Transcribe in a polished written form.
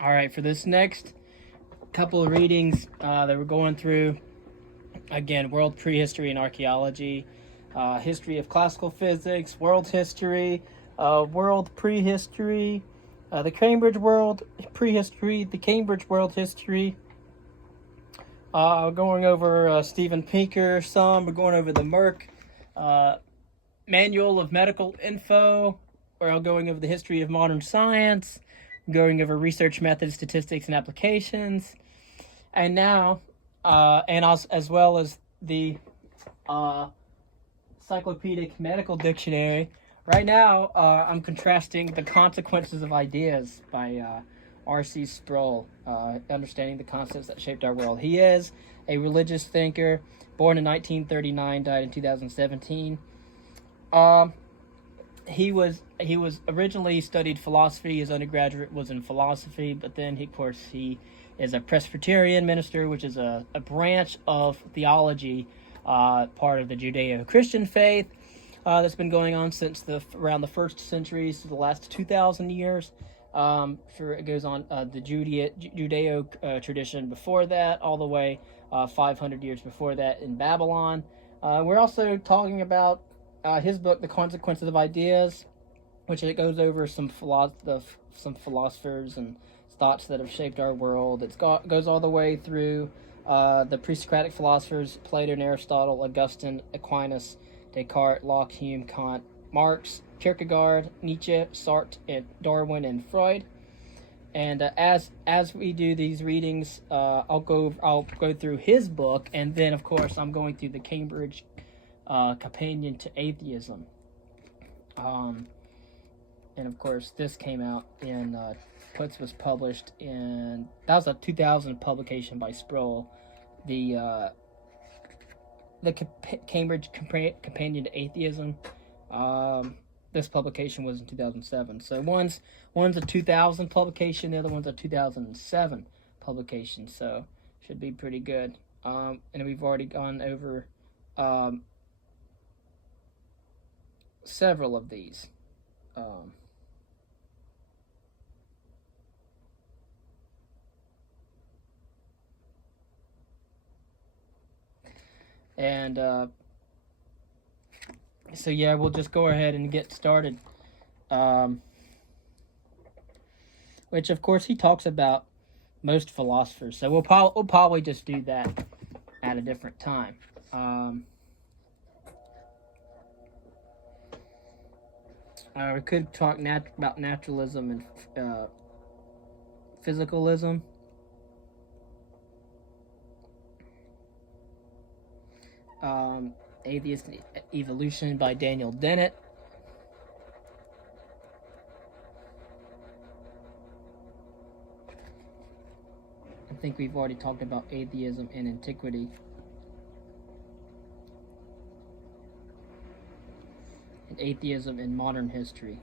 All right, for this next couple of readings that we're going through, again, world prehistory and archaeology, history of classical physics, world history, world prehistory, the Cambridge world prehistory, the Cambridge world history. Going over Steven Pinker some. We're going over the Merck Manual of Medical Info. We're going over the history of modern science. Going over research methods, statistics, and applications. And now, as well as the Encyclopedic Medical Dictionary. Right now, I'm contrasting The Consequences of Ideas by R.C. Sproul, understanding the concepts that shaped our world. He is a religious thinker, born in 1939, died in 2017. He was originally studied philosophy. His undergraduate was in philosophy, but then he is a Presbyterian minister, which is a branch of theology, part of the Judeo-Christian faith that's been going on since around the first century, so the last 2,000 years. It goes on the Judeo tradition before that, all the way 500 years before that in Babylon. We're also talking about his book, The Consequences of Ideas, which it goes over some philosophers and thoughts that have shaped our world. It goes all the way through the pre-Socratic philosophers, Plato and Aristotle, Augustine, Aquinas, Descartes, Locke, Hume, Kant, Marx, Kierkegaard, Nietzsche, Sartre, and Darwin, and Freud. And as we do these readings, I'll go through his book, and then of course I'm going through the Cambridge Companion to Atheism. And of course this came out in was published in, that was a 2000 publication by Sproul. The Cambridge Companion to Atheism. This publication was in 2007. So one's a 2000 publication, the other one's a 2007 publication. So should be pretty good. And we've already gone over several of these. So yeah, we'll just go ahead and get started. Which of course he talks about most philosophers. So we'll probably just do that at a different time. We could talk about naturalism and physicalism. Atheist Evolution by Daniel Dennett. I think we've already talked about atheism in antiquity. And atheism in modern history.